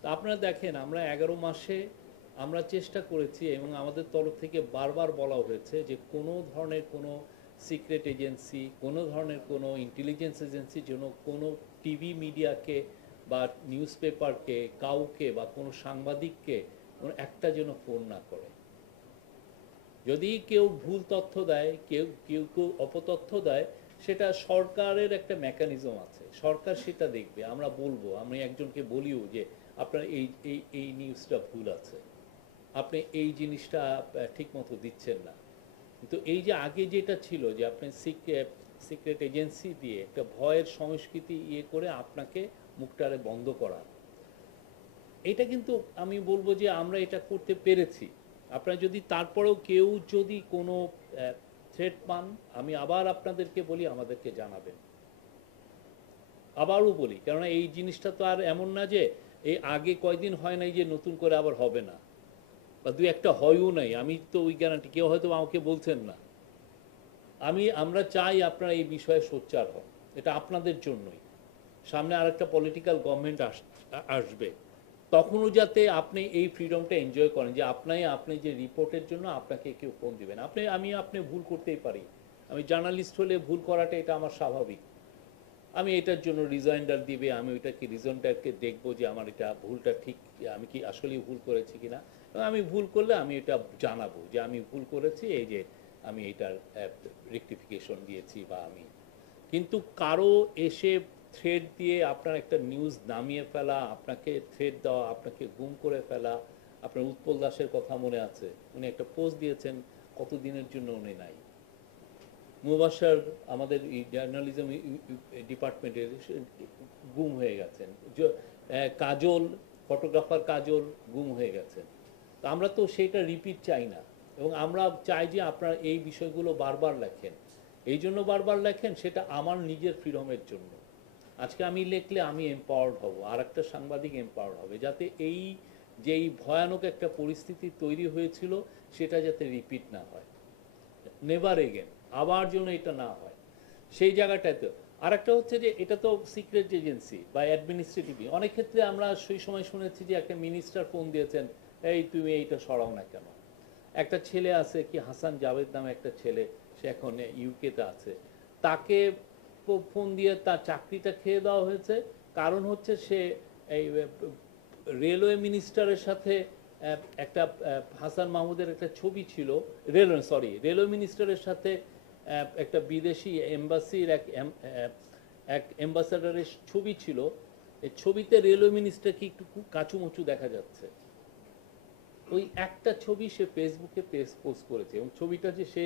তো আপনারা দেখেন আমরা 11 মাসে আমরা চেষ্টা করেছি এবং আমাদের তরফ থেকে বারবার বলা হয়েছে যে কোনো ধরনের কোনো সিক্রেট এজেন্সি, কোনো ধরনের কোনো ইন্টেলিজেন্স এজেন্সি যেন কোনো টিভি মিডিয়াকে বা নিউজ পেপারকে কাউকে বা কোনো সাংবাদিককে একটা যেন ফোন না করে। যদি কেউ ভুল তথ্য দেয়, কেউ কেউ কেউ অপতথ্য দেয়, সেটা সরকারের একটা মেকানিজম আছে, সরকার সেটা দেখবে। আমরা বলবো, আমি একজনকে বলিও যে আপনার এই এই এই নিউজটা ভুল আছে, আপনি এই জিনিসটা ঠিকমতো দিচ্ছেন না। কিন্তু এই যে আগে যেটা ছিল যে আপনি সিক্রেট এজেন্সি দিয়ে একটা ভয়ের সংস্কৃতি ইয়ে করে আপনাকে মুখটারে বন্ধ করা, এটা কিন্তু আমি বলবো যে আমরা এটা করতে পেরেছি। আপনারা যদি তারপরেও কেউ যদি কোনো থ্রেট পান, আমি আবার আপনাদেরকে বলি আমাদেরকে জানাবেন। আবারও বলি, কেননা এই জিনিসটা তো আর এমন না যে এই আগে কয়দিন হয় নাই যে নতুন করে আবার হবে না, বা দুই একটা হয়ও নাই, আমি তো ওই গ্যারান্টি, কেউ হয়তো আমাকে বলছেন না। আমরা চাই আপনারা এই বিষয়ে সোচ্চার হন, এটা আপনাদের জন্যই। সামনে আরেকটা পলিটিক্যাল গভর্নমেন্ট আসবে, তখনও যাতে আপনি এই ফ্রিডমটা এনজয় করেন যে আপনি যে রিপোর্টের জন্য আপনাকে কেউ ফোন দিবেন। আপনি ভুল করতেই পারি, আমি জার্নালিস্ট হলে ভুল করাটা এটা আমার স্বাভাবিক। আমি এটার জন্য রিজাইন্ডার দিবে, আমি ওইটাকে রিজনটাকে দেখবো যে আমার এটা ভুলটা ঠিক, আমি কি আসলেই ভুল করেছি কিনা। এবং আমি ভুল করলে আমি এটা জানাবো যে আমি ভুল করেছি, এই যে আমি এটার রেকটিফিকেশন দিয়েছি বা আমি। কিন্তু কারো এসে থ্রেড দিয়ে আপনার একটা নিউজ নামিয়ে ফেলা, আপনাকে থ্রেড দেওয়া, আপনাকে গুম করে ফেলা। আপনার উৎপল দাসের কথা মনে আছে, উনি একটা পোস্ট দিয়েছেন, কতদিনের জন্য উনি নাই। মুবাশার আমাদের এই জার্নালিজম ডিপার্টমেন্টের গুম হয়ে গেছেন। কাজল, ফটোগ্রাফার কাজল গুম হয়ে গেছেন। তো আমরা তো সেটা রিপিট চাই না, এবং আমরা চাই যে আপনারা এই বিষয়গুলো বারবার লেখেন। এই জন্য বারবার লেখেন, সেটা আমার নিজের ফ্রিডমের জন্য। আজকে আমি লিখলে আমি এম্পাওয়ার্ড হব, আর একটা সাংবাদিক এম্পাওয়ার্ড হবে, যাতে এই যেই ভয়ানক একটা পরিস্থিতি তৈরি হয়েছিল সেটা যাতে রিপিট না হয়, নেভার এগেন, আবার যেন এটা না হয়। সেই জায়গাটাতে আর একটা হচ্ছে যে এটা তো সিক্রেট এজেন্সি বা অ্যাডমিনিস্ট্রেটিভ, অনেক ক্ষেত্রে আমরা সেই সময় শুনেছি যে একটা মিনিস্টার ফোন দিয়েছেন, এই তুমি এইটা সরাও না কেন। একটা ছেলে আছে কি, হাসান জাভেদ নামে একটা ছেলে, সে এখন ইউকেতে আছে, তাকে ফোন দিয়ে তার চাকরিটা খেয়ে দেওয়া হয়েছে। কারণ হচ্ছে সে এই রেলওয়ে মিনিস্টারের সাথে একটা হাসান মাহমুদের একটা ছবি ছিল, রেলওয়ে মিনিস্টারের সাথে একটা বিদেশি এম্বাসির এক অ্যাম্বাসাডারের ছবি ছিল। এই ছবিতে রেলওয়ে মিনিস্টারকে একটু কাঁচুমুচু দেখা যাচ্ছে। ওই একটা ছবি সে ফেসবুকে পোস্ট করেছে, এবং ছবিটা যে সে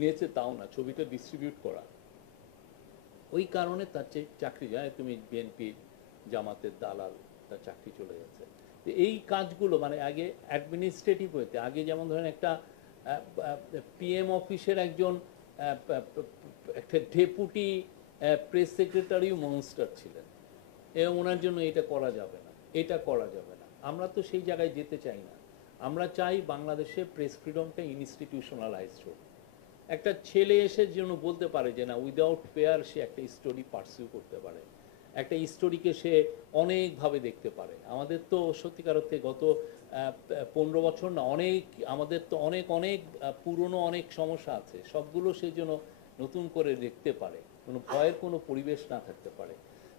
নিয়েছে তাও না, ছবিটা ডিস্ট্রিবিউট করা। ওই কারণে তার চাকরি যায়, তুমি বিএনপি জামাতের দালাল, তার চাকরি চলে গেছে। তো এই কাজগুলো মানে আগে অ্যাডমিনিস্ট্রেটিভ হইতে, আগে যেমন ধরেন একটা পিএম অফিসের একজন একটা ডেপুটি প্রেস সেক্রেটারিও মনস্টার ছিলেন, এবং ওনার জন্য এটা করা যাবে না, এটা করা যাবে না। আমরা তো সেই জায়গায় যেতে চাই না। আমরা চাই বাংলাদেশে প্রেস ফ্রিডমটা ইনস্টিটিউশনালাইজড হোক। একটা ছেলে এসে যেন বলতে পারে যে না, উইদাউট ফেয়ার সে একটা স্টোরি পারসিউ করতে পারে, একটা স্টোরিকে সে অনেকভাবে দেখতে পারে। আমাদের তো সত্যিকার অর্থে গত 15 বছর না, অনেক, আমাদের তো অনেক অনেক পুরনো অনেক সমস্যা আছে, সবগুলো সে যেন নতুন করে দেখতে পারে, কোনো ভয়ের কোনো পরিবেশ না থাকতে পারে।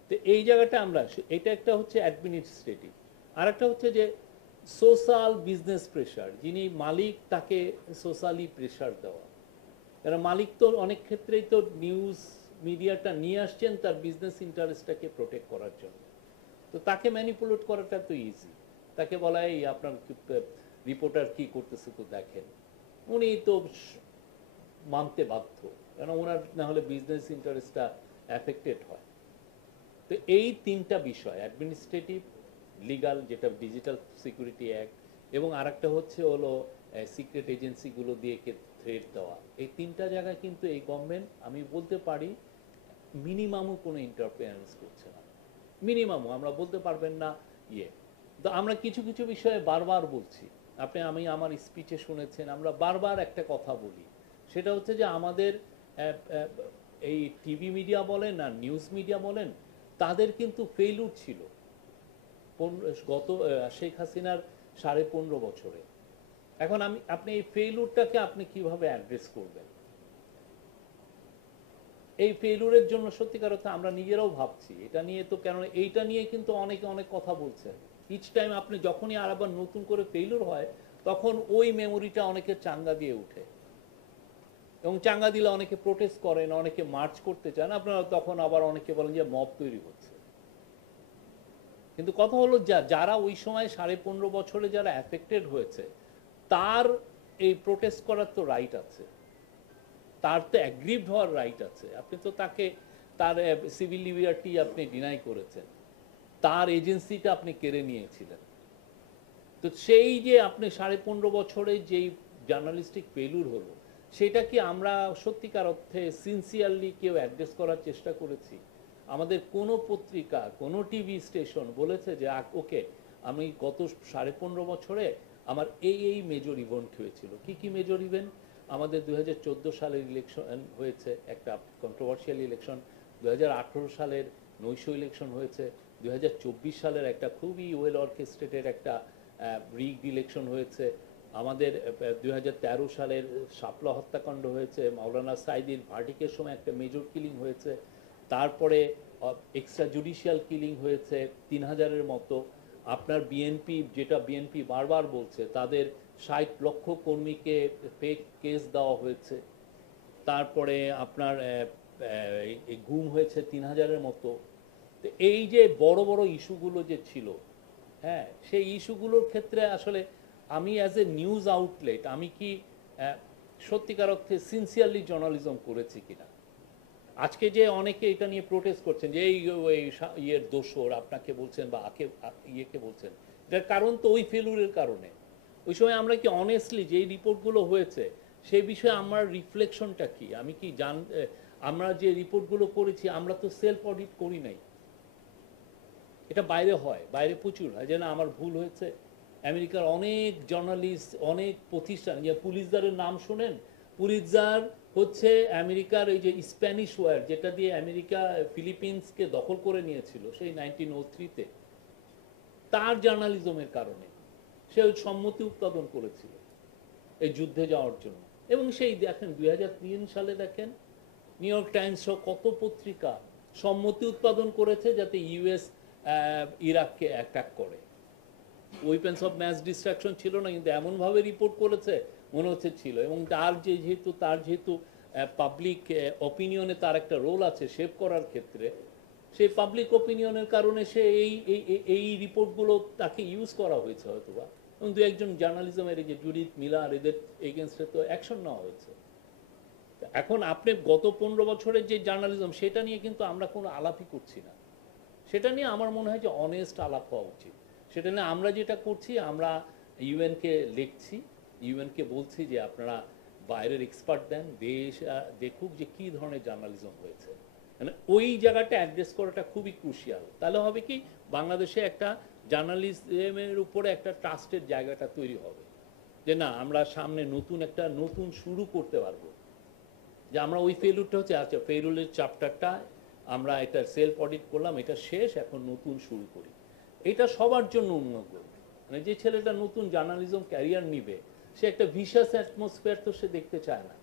তো এই জায়গাটা আমরা, এটা একটা হচ্ছে অ্যাডমিনিস্ট্রেটিভ। আর একটা হচ্ছে যে সোশ্যাল বিজনেস প্রেশার, যিনি মালিক তাকে সোশ্যালি প্রেশার দেওয়া। কারণ মালিক তো অনেক ক্ষেত্রেই তো নিউজ মিডিয়াটা নিয়ে আসছেন তার বিজনেস ইন্টারেস্টটাকে প্রোটেক্ট করার জন্য। তো তাকে ম্যানিপুলেট করাটা তো ইজি। তাকে বলা, এই আপনার রিপোর্টার কি করতেছে তো দেখেন, উনি তো মানতে বাধ্য, কেন ওনার না হলে বিজনেস ইন্টারেস্টটা অ্যাফেক্টেড হয়। তো এই তিনটা বিষয়, অ্যাডমিনিস্ট্রেটিভ, লিগাল যেটা ডিজিটাল সিকিউরিটি অ্যাক্ট, এবং আরেকটা হচ্ছে হলো সিক্রেট এজেন্সিগুলো দিয়ে থ্রেট দেওয়া, এই তিনটা জায়গায় কিন্তু এই গভর্নমেন্ট আমি বলতে পারি মিনিমামও কোনো ইন্টারফারেন্স করছে না। মিনিমামও আমরা বলতে পারবেন না ইয়ে। তো আমরা কিছু কিছু বিষয়ে বারবার বলছি, আমি আমার স্পিচে শুনেছেন, আমরা বারবার একটা কথা বলি, সেটা হচ্ছে যে আমাদের এই টিভি মিডিয়া বলেন আর নিউজ মিডিয়া বলেন, তাদের কিন্তু ফেইলুর ছিল। গত শেখ হাসিনার 15.5 বছরে। এখন আপনি এই ফেইলুরটাকে আপনি কিভাবে অ্যাড্রেস করবেন? এই ফেইলুরের জন্য সত্যিকার অর্থে আমরা নিজেরাও ভাবছি এটা নিয়ে, তো কেননা এইটা নিয়ে কিন্তু অনেকে অনেক কথা বলছেন। ইচ টাইম আপনি যখনই আবার নতুন করে ফেইলুর হয় তখন ওই মেমোরিটা অনেকে চাঙ্গা দিয়ে উঠে, এবং চাঙ্গা দিলে অনেকে প্রোটেস্ট করেন, অনেকে মার্চ করতে চান, আপনারা তখন আবার অনেকে বলেন যে মব তৈরি হচ্ছে। কিন্তু কথা হলো যারা ওই সময় 15.5 বছরে যারা অ্যাফেক্টেড হয়েছে তার এই প্রোটেস্ট করার তো রাইট আছে, তার তো অ্যাগ্রিভড হওয়ার রাইট আছে। আপনি তো তাকে তার সিভিল লিবার্টি আপনি ডিনাই করেছেন, তার এজেন্সিটা আপনি কেড়ে নিয়েছিলেন। তো সেই যে আপনি 15.5 বছরে যেই জার্নালিস্টিক ফেলুর হলো, সেটা কি আমরা সত্যিকার অর্থে সিনসিয়ারলি কেউ অ্যাড্রেস করার চেষ্টা করেছি? আমাদের কোনো পত্রিকা, কোনো টিভি স্টেশন বলেছে যে ওকে আমি গত 15.5 বছরে আমার এই মেজর ইভেন্ট হয়েছিল? কি কি মেজর ইভেন্ট? আমাদের 2014 সালের ইলেকশন হয়েছে, একটা কন্ট্রোভার্সিয়াল ইলেকশন। 2018 সালের নৈশ ইলেকশন হয়েছে। 2024 সালের একটা খুবই ওয়েল অর্কেস্ট্রেটেড একটা রিগড ইলেকশন হয়েছে। আমাদের 2013 সালের শাপলা হত্যাকাণ্ড হয়েছে, মাওলানা সাইদির ভার্ডিকের সময় একটা মেজর কিলিং হয়েছে, তারপরে এক্সট্রা জুডিশিয়াল কিলিং হয়েছে 3000-এর মতো। আপনার বিএনপি, যেটা বিএনপি বারবার বলছে, তাদের 60 লক্ষ কর্মীকে ফেক কেস দেওয়া হয়েছে। তারপরে আপনার গুম হয়েছে 3000-এর মতো। তো এই যে বড় বড় ইস্যুগুলো যে ছিল, হ্যাঁ, সেই ইস্যুগুলোর ক্ষেত্রে আসলে আমি অ্যাজ এ নিউজ আউটলেট আমি কি সত্যিকার অর্থে সিনসিয়ারলি জার্নালিজম করেছি কিনা? আজকে যে অনেকে এটা নিয়ে প্রোটেস্ট করছেন যে এই ইয়ের দোষর আপনাকে বলছেন বা ইয়েকে বলছেন, এটার কারণ তো ওই ফেলুরের কারণে। ওই সময় আমরা কি অনেস্টলি যে রিপোর্টগুলো হয়েছে সেই বিষয়ে আমার রিফ্লেকশনটা কি? আমি কি আমরা যে রিপোর্টগুলো করেছি আমরা তো সেলফ অডিট করি নাই। এটা বাইরে হয়, বাইরে প্রচুর হয় যে না আমার ভুল হয়েছে। আমেরিকার অনেক জার্নালিস্ট, অনেক প্রতিষ্ঠান, যে পুলিশদারের নাম শোনেন, পুলিশদার হচ্ছে আমেরিকার এই যে স্প্যানিশ ওয়ার, যেটা দিয়ে আমেরিকা ফিলিপিন্সকে দখল করে নিয়েছিল সেই 1903-তে, তার জার্নালিজমের কারণে সে ওই সম্মতি উৎপাদন করেছিল এই যুদ্ধে যাওয়ার জন্য। এবং সেই দেখেন 2003 সালে দেখেন নিউ ইয়র্ক টাইমস সহ কত পত্রিকা সম্মতি উৎপাদন করেছে যাতে ইউএস ইরাককে অ্যাটাক করে। ওয়েপন্স অফ ম্যাস ডিস্ট্রাকশন ছিল না, কিন্তু এমনভাবে রিপোর্ট করেছে মনে হচ্ছে ছিল। এবং তার যেহেতু পাবলিক অপিনিয়নে তার একটা রোল আছে শেপ করার ক্ষেত্রে, সেই পাবলিক অপিনিয়নের কারণে সে এই রিপোর্টগুলো তাকে ইউজ করা হয়েছে হয়তোবা। এবং দু একজন জার্নালিজমের এই যে জুডিথ মিলার, এদের এগেনস্টে তো অ্যাকশন নেওয়া হয়েছে। এখন আপনি গত 15 বছরের যে জার্নালিজম, সেটা নিয়ে কিন্তু আমরা কোনো আলাপই করছি না। সেটা নিয়ে আমার মনে হয় যে অনেস্ট আলাপ হওয়া উচিত। সেটা নিয়ে আমরা যেটা করছি, আমরা ইউএনকে লিখছি, ইউএনকে বলছি যে আপনারা বাইরের এক্সপার্ট দেন, দেশ দেখুক যে কী ধরনের জার্নালিজম হয়েছে। মানে ওই জায়গাটা অ্যাড্রেস করাটা খুবই ক্রুশিয়াল। তাহলে হবে কি, বাংলাদেশে একটা জার্নালিজমের উপরে একটা ট্রাস্টের জায়গাটা তৈরি হবে, যে না আমরা সামনে নতুন শুরু করতে পারবো। যে আমরা ওই ফেলুরটা হচ্ছে, আচ্ছা ফেলুরের চ্যাপ্টারটা আমরা এটা সেলফ অডিট করলাম, এটা শেষ, এখন নতুন শুরু করি। এটা সবার জন্য উন্মুক্ত। মানে যে ছেলেটা নতুন জার্নালিজম ক্যারিয়ার নিবে, সে একটা ভিশাস অ্যাটমসফিয়ার তো সে দেখতে চায় না।